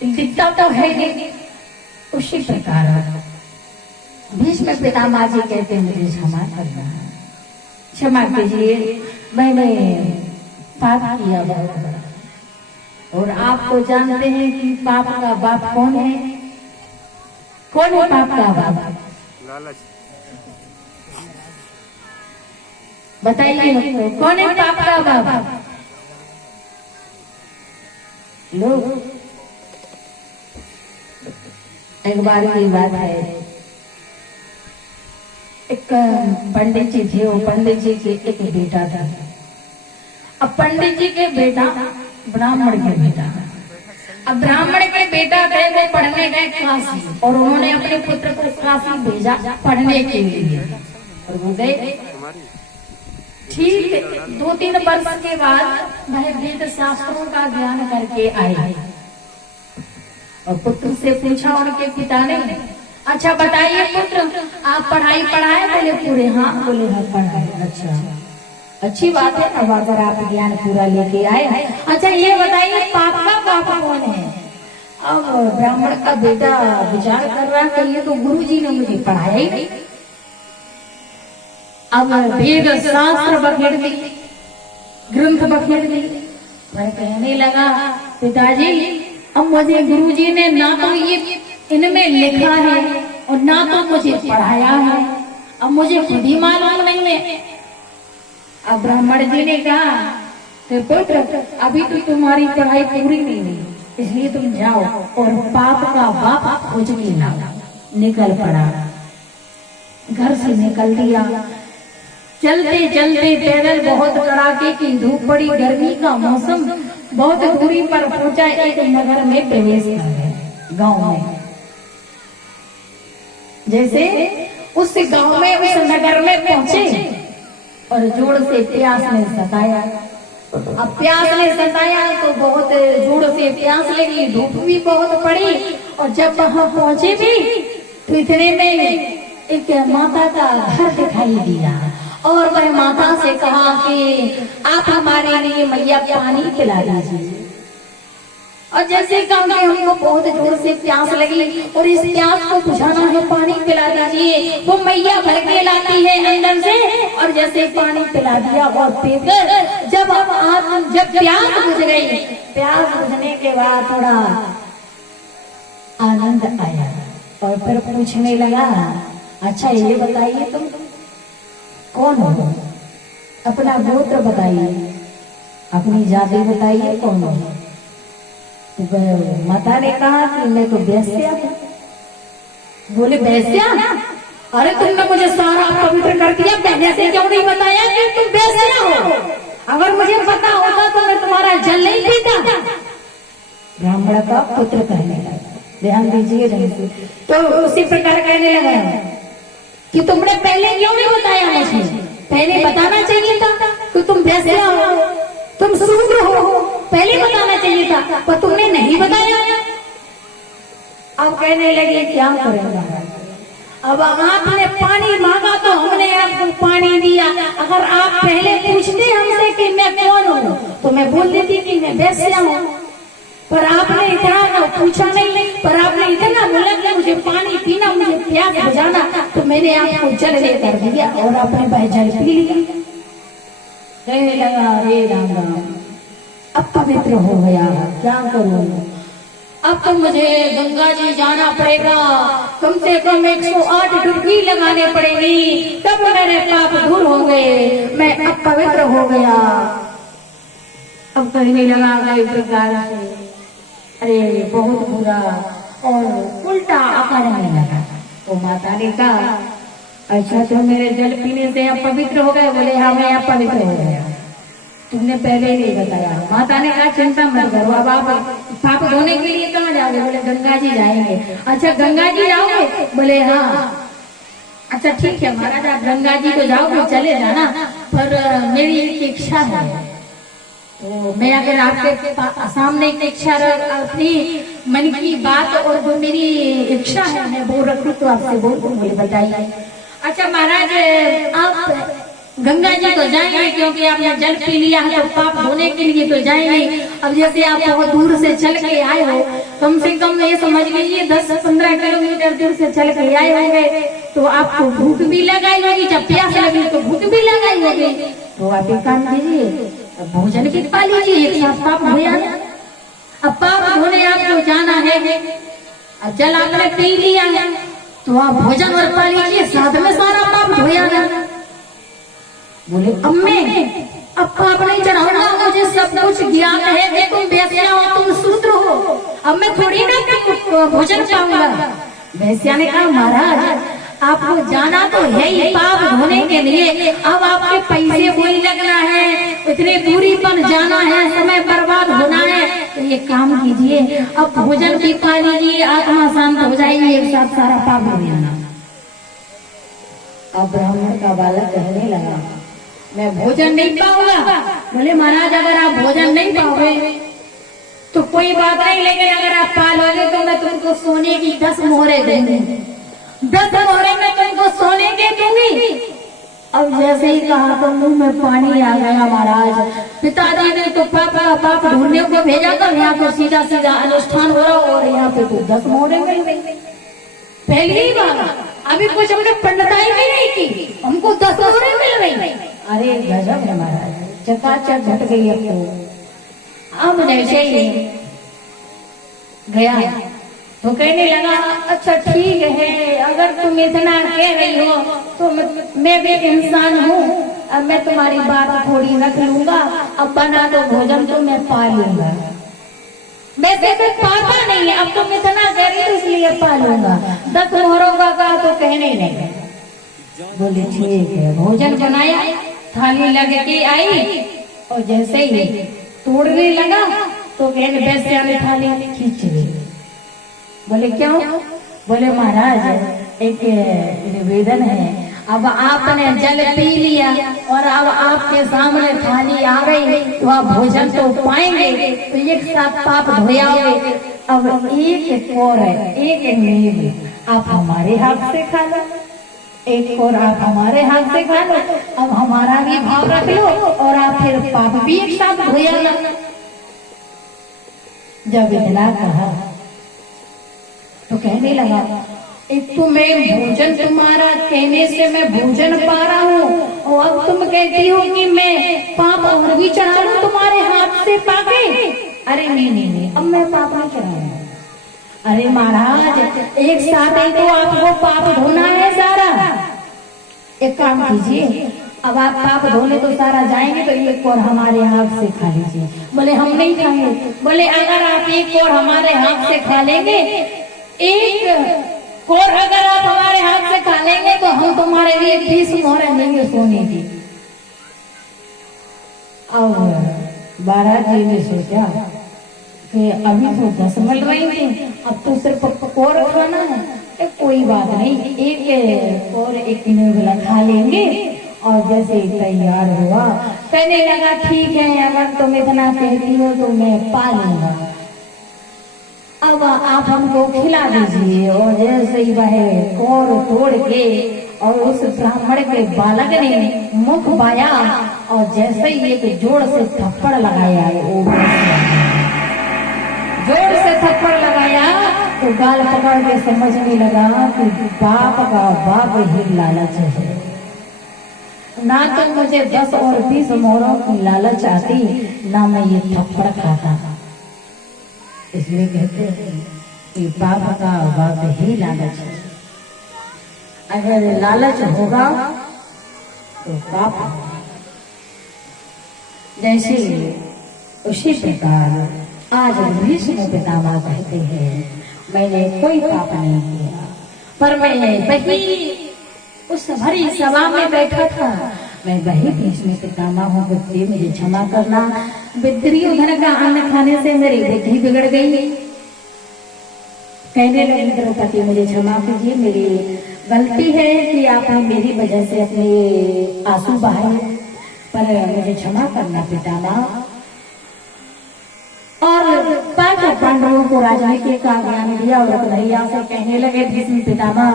दिखता तो है नहीं। उसी प्रकार भीष्म पितामह जी कहते हैं मुझे क्षमा करना, क्षमा कीजिए, मैंने पाप किया बहुत बड़ा। और आप तो जानते हैं कि पाप का बाप कौन है? कौन है पाप का बाप? लालच। बताइए कौन है पाप का बाप? लोग। एक बार की बात है, एक पंडित जी थे, वो पंडित जी के एक बेटा था। अब पंडित जी के बेटा ब्राह्मण के बेटा, अब ब्राह्मण के बेटा थे, वो पढ़ने गए काशी, और उन्होंने अपने पुत्र को काशी भेजा पढ़ने के लिए, और वो गए। ठीक 2-3 वर्ष के बाद वह वेद शास्त्रों का ज्ञान करके आए, और पुत्र से पूछा उनके पिता ने, अच्छा बताइए पुत्र, आप पढ़ाई पढ़ाए? बोले पूरे हाँ। बोले हाँ पढ़ाए। अच्छा, अच्छी बात है, अब अगर आप ज्ञान पूरा लेके आए, अच्छा ये बताइए पाप का बाप कौन है? अब ब्राह्मण का बेटा विचार कर रहा है, ये तो गुरु जी ने मुझे पढ़ाया ही नहीं। अब वेद शास्त्र बखेड़ दी, ग्रंथ बखेड़ दी। वह कहने लगा, पिताजी अब मुझे गुरु जी ने ना तो ये इनमें लिखा है और ना तो मुझे पढ़ाया है, अब मुझे खुद ही मालूम नहीं है। अब ब्राह्मण जी ने कहा, पुत्र अभी तो तुम्हारी पढ़ाई पूरी नहीं हुई, इसलिए तुम जाओ और पाप का बाप खोज के लाओ। निकल पड़ा, घर से निकल दिया। चलते चलते पैदल, बहुत कड़ाके की धूप पड़ी, गर्मी का मौसम, बहुत दूरी पर पहुंचा, एक नगर में प्रवेश कर गए, गांव में। जैसे उस गांव में, उस नगर में पहुंचे, और जोर से प्यास ने सताया। अब प्यास ने सताया तो बहुत जोर से प्यास लगी, धूप भी बहुत पड़ी, और जब वहां पहुंचे भी तो इतने में एक माता का घर दिखाई दिया, और वह माता से कहा कि आप हमारे लिए मैया पानी पिला दीजिए। और जैसे कहा कि हमको बहुत जोर से प्यास लगी और इस प्यास को बुझाना है, पानी पिला दीजिए। वो मैया भर के लाती है अंदर से, और जैसे पानी पिला दिया और पीकर जब प्यास बुझ गई, प्यास बुझने के बाद थोड़ा आनंद आया, और फिर पूछने लगा, अच्छा ये बताइए तुम कौन हो? अपना गोत्र बताइए, अपनी जाति बताइए, कौन हो? माता ने कहा कि मैं तो वेश्या हूं। बोले वेश्या? अरे तुमने मुझे सारा पवित्र कर दिया, पहले से क्यों नहीं बताया कि तुम वेश्या हो? अगर मुझे पता होता तो मैं तुम्हारा जल नहीं पीता। ब्राह्मण का पुत्र कहने लगा, ध्यान दीजिए। तो उसी प्रकार कहने लगा कि तुमने पहले क्यों नहीं बताया मुझे? पहले बताना चाहिए था कि तुम वेश्या हो, तुम शूद्र हो, पहले बताना चाहिए था, पर तुमने नहीं बताया। अब कहने लगे क्या करेंगे, अब आपने पानी मांगा तो हमने आपको पानी दिया। अगर आप पहले पूछते हमसे कि मैं कौन हूँ, तो मैं बोल देती कि मैं वेश्या हूँ, पर आपने इतना पूछा नहीं, पर आपने इतना बोला कि मुझे पानी पीना, मुझे प्यास बुझाना, तो मैंने आपको जल लेकर दिया और आपने वह जल पी लिया। कहने लगा, हे राम राम, अब पवित्र हो गया, क्या करूं? अब तो मुझे गंगा जी जाना पड़ेगा, कम से कम 108 डुबकी लगाने पड़ेगी, तब मेरे पाप दूर होंगे, मैं अब पवित्र हो गया। अब कहने लगा गए प्रकार से, अरे बहुत बुरा, और उल्टा करने लगा। तो माता ने कहा, अच्छा तो मेरे जल पीने से आप पवित्र हो गए? बोले हाँ मैं आप पवित्र हो गया, तुमने पहले नहीं बताया। माता ने कहा चिंता मत करो, अब आप पाप धोने के लिए कहाँ जाओगे? बोले गंगा जी जाएंगे। अच्छा गंगा जी जाओगे? बोले हाँ। अच्छा ठीक है महाराज, आप गंगा जी को जाओगे, चले जाना, पर मेरी एक इच्छा है, तो मैं अगर आपके सामने एक इच्छा, अपनी मन की बात और जो मेरी इच्छा है मैं बोल रखूं तो आपसे बोल दूं। बोले बताइए। अच्छा महाराज, आप गंगा जी तो जाएंगे क्योंकि आपने जल पी लिया है, तो पाप धोने के लिए तो जाएंगे। अब जैसे आप बहुत दूर से चल के आए हो, कम से कम ये समझ लीजिए 10-15 किलोमीटर दूर से चल के आए होंगे, तो आपको भूख भी लगाई होगी, जब प्यास लगी तो भूख भी लगाई होगी, तो आप एक काम कीजिए, भोजन भी खा लीजिए, एक साथ पाप धोया। अब पाप धोने आपको जाना है, अब जल आपने पी लिया है तो आप भोजन और पा लीजिए, साथ में सारा पाप धोया ना। बोले अम्मे अब पाप नहीं चढ़ाऊंगा, मुझे सब कुछ ज्ञान है, देखो तुम वैश्या हो, तुम शूद्र हो, अब मैं थोड़ी ना भोजन पाऊंगा। वैश्या ने कहा महाराज आपको जाना तो है ही पाप धोने के लिए, अब आपके पैसे कोई लगना है, इतने दूरी पर जाना है, समय बर्बाद होना है, तो ये काम कीजिए, अब भोजन भी पा लीजिए, आत्मा शांत हो जाएगी, एक साथ सारा पाप हो जाना। अब ब्राह्मण का बालक कहने लगा मैं भोजन नहीं पाऊंगा। बोले महाराज अगर आप भोजन नहीं पाओगे तो कोई बात नहीं, लेकिन अगर आप पा लोगे तो मैं तुमको सोने की 10 मोहरें दूंगी, 10 मोहरें मैं तुमको सोने के दूंगी। अब जैसे ही कहा तो मुंह में पानी आ गया महाराज। पिताजी ने तो पाप ढूंढने को भेजा था, यहाँ तो सीधा सीधा अनुष्ठान हो रहा और यहाँ पे तो 10 मोहरें मिल गई। पहली ही बार, अभी कुछ हमने पंडिताई भी नहीं की, हमको 10 मोहरें मिल गई। अरे गजब है महाराज, चकाचक घट गई अब तो। अब जैसे ही गया तो कहने लगा अच्छा ठीक है, अगर तुम इतना कह रही हो तो मैं भी इंसान हूँ, अब मैं तुम्हारी बात थोड़ी रख लूंगा, अब बना दो भोजन तो मैं पा लूंगा। वैसे तो पापा नहीं है, अब तुम इतना कह रही हो इसलिए पा लूंगा। 10 मोहरों का कहा तो कहने लगे। बोले ठीक है, भोजन बनाया, थाली लग के आई और जैसे ही तोड़ने लगा तो कहने वैश्या ने थाली खींच ली। बोले क्यों? बोले महाराज एक निवेदन है, अब आपने जल पी लिया और अब आपके सामने थाली आ गई तो आप भोजन तो पाएंगे, तो एक साथ पाप धोयाओगे। अब एक और है, एक नींव आप हमारे हाथ से खा लो, एक और आप हमारे हाथ से खा लो, अब हमारा भी भाव रख लो और आप फिर पाप भी एक साथ धोया लो। जब इतना कहा तो कहने लगा एक तो मैं भोजन तुम्हारा कहने से मैं भोजन पा रहा हूँ और अब तुम कहती हो कि मैं पाप और भी चढ़ा लूं तुम्हारे हाथ से पाके। अरे नहीं, अब मैं पाप नहीं चढ़ाऊंगा। अरे महाराज एक साथ ही तो आपको पाप धोना है सारा। एक काम कीजिए, अब आप पाप धोने तो सारा जाएंगे तो एक और हमारे हाथ से खा लीजिए। बोले हम नहीं खाएंगे। बोले अगर आप एक और हमारे हाथ से खा लेंगे, एक और अगर आप हमारे हाथ से खा लेंगे तो हम तुम्हारे लिए 20 मोहरें देंगे सोने की। अब बारात जी ने सोचा कि अभी तो 10 मिल रही थी, अब तो सिर्फ और खाना है, कोई बात नहीं, एक और एक निवेला खा लेंगे। और जैसे तैयार हुआ कहने लगा ठीक है, अगर तुम इतना कहती हो तो मैं पा लूंगा, अब आप हमको खिला दीजिए। और जैसे ही वह कोर तोड़ के और उस ब्राह्मण के बालक ने मुख बाया और जैसे ही एक जोर से थप्पड़ लगाया, जोर से थप्पड़ लगाया तो गाल पकड़ के समझने लगा कि बाप का बाप ही लालच है, ना तो मुझे 10 और 20 मोहरों की लालच आती, ना मैं ये थप्पड़ खाता। इसलिए कहते हैं कि बाप का बाप ही लालच है, अगर लालच होगा तो पाप होगा। जैसे उसी प्रकार आज भीष्म पितामह कहते हैं मैंने कोई पाप नहीं किया, पर मैं वही उस भरी सभा में बैठा था, मैं वही भीष्म पितामह हूँ, बुद्धि मुझे क्षमा करना। दुर्योधन का अन्न खाने से मेरी बुद्धि बिगड़ गई। कहने लगी द्रौपदी मुझे क्षमा कीजिए, मेरी गलती है कि आपने मेरी वजह से अपने आंसू बहाए, पर मुझे क्षमा करना पितामह। और पांडवों को राजनीति का ज्ञान दिया और कन्हैया से कहने लगे भीष्म पितामह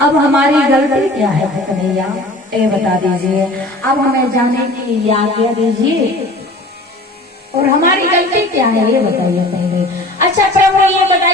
अब हमारी गलती क्या है कन्हैया? ये बता दीजिए। अब हमें जाने की आज्ञा दीजिए और हमारी गलती क्या है ये बताइए पहले। अच्छा प्रभु ये बताइए